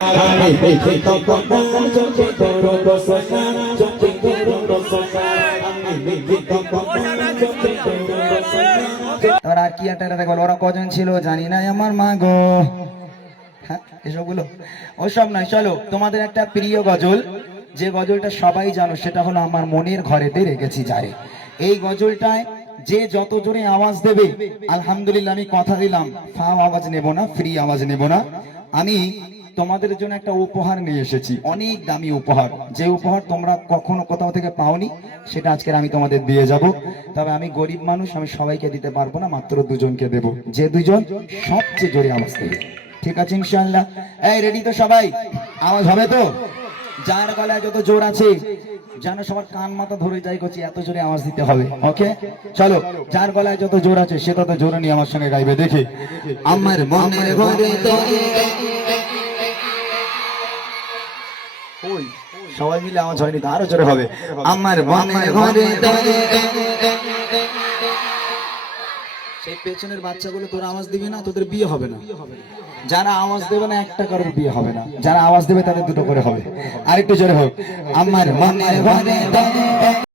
আর কি একটা বল, ওরা কজন ছিল জানি না আমার মা গো। হ্যাঁ, এসবগুলো ওসব নয়। চলো তোমাদের একটা প্রিয় গজল, যে গজলটা সবাই জানো, সেটা হলো আমার মনের ঘরেতে রেখেছি যারে। এই গজলটায় যে যত জোরে আওয়াজ দেবে, আলহামদুলিল্লাহ আমি কথা দিলাম ফাও আওয়াজ নেব না, ফ্রি আওয়াজ নেব না। আমি তোমাদের জন্য একটা উপহার নিয়ে এসেছি, অনেক দামি উপহার, যে উপহার তোমরা কখনো কোথাও থেকে পাওনি, সেটা আজকে আমি তোমাদের দিয়ে যাব। তবে আমি গরিব মানুষ, আমি সবাইকে দিতে পারবো না, মাত্র দুজনকে দেব, যে দুজন সবচেয়ে জোরে আওয়াজ দেবে। ঠিক আছে ইনশাআল্লাহ? এই রেডি তো সবাই? আওয়াজ হবে তো? যার গলায় যত জোর আছে যেন সবার কান মাথা ধরে যাই করছি, এত জোরে আওয়াজ দিতে হবে। ওকে চলো, যার গলায় যত জোর আছে সে তত জোরে নিয়ে আমার সঙ্গে গাইবে। দেখি আমার মনের ঘরে ওই সবাই মিলে আওয়াজ হয়নি তো, আরো জোরে হবে। আমার মনের ঘরে সেই পেছনের বাচ্চাগুলো তোরা আওয়াজ দিবি না, তোদের বিয়ে হবে না। যারা আওয়াজ দেবে না একটা কারোর বিয়ে হবে না, যারা আওয়াজ দেবে তাদের দুটো করে হবে। আরেকটু জোরে হোক। আমার মনের ঘরে